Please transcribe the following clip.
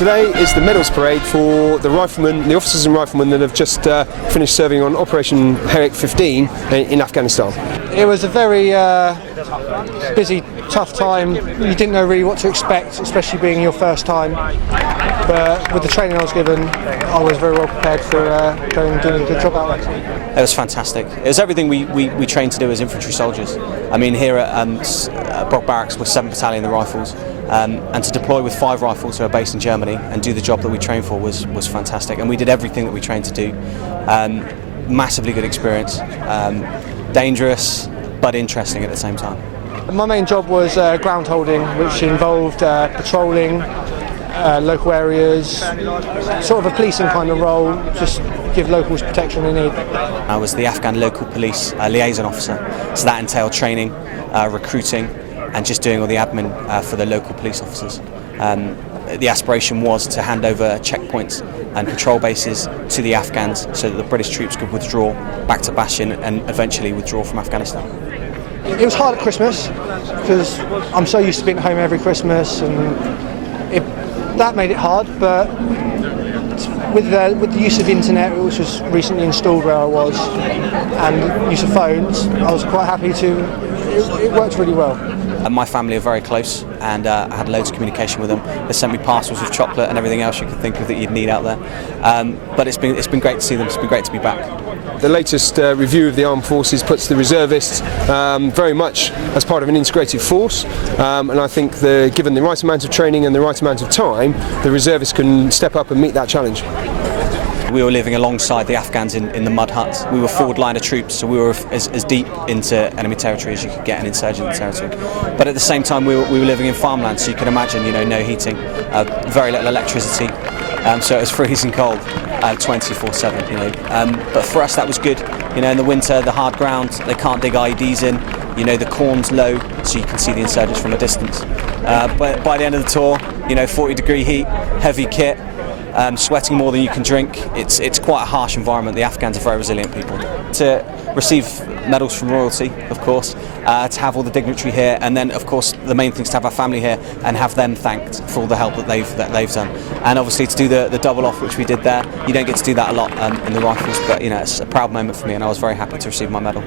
Today is the medals parade for the riflemen, the officers and riflemen that have just finished serving on Operation Herrick 15 in Afghanistan. It was a very busy, tough time. You didn't know really what to expect, especially being your first time. But with the training I was given, I was very well prepared for going and doing a good job out there. It was fantastic. It was everything we trained to do as infantry soldiers. I mean, here at Brock Barracks we're 7th Battalion, the Rifles, and to deploy with 5 rifles who are based in Germany and do the job that we trained for was fantastic. And we did everything that we trained to do. Massively good experience. Dangerous, but interesting at the same time. My main job was ground holding, which involved patrolling local areas, sort of a policing kind of role, just give locals protection they need. I was the Afghan local police liaison officer, so that entailed training, recruiting, and just doing all the admin for the local police officers. The aspiration was to hand over checkpoints and patrol bases to the Afghans so that the British troops could withdraw back to Bastion and eventually withdraw from Afghanistan. It was hard at Christmas because I'm so used to being at home every Christmas, and that made it hard, but with the use of the internet, which was recently installed where I was, and use of phones, I was quite happy it worked really well. And my family are very close, and I had loads of communication with them. They sent me parcels with chocolate and everything else you could think of that you'd need out there. But it's been great to see them. It's been great to be back. The latest review of the armed forces puts the reservists very much as part of an integrated force, and I think given the right amount of training and the right amount of time, the reservists can step up and meet that challenge. We were living alongside the Afghans in the mud huts. We were forward line of troops, so we were as deep into enemy territory as you could get in insurgent territory. But at the same time, we were living in farmland, so you can imagine, no heating, very little electricity, so it was freezing cold, 24/7. But for us, that was good. In the winter, the hard ground, they can't dig IEDs in. The corn's low, so you can see the insurgents from a distance. But by the end of the tour, 40-degree heat, heavy kit. Sweating more than you can drink. It's quite a harsh environment. The Afghans are very resilient people. To receive medals from royalty, of course, to have all the dignitary here, and then of course the main thing is to have our family here and have them thanked for all the help that they've done. And obviously to do the double off, which we did there. You don't get to do that a lot in the Rifles, but it's a proud moment for me, and I was very happy to receive my medal.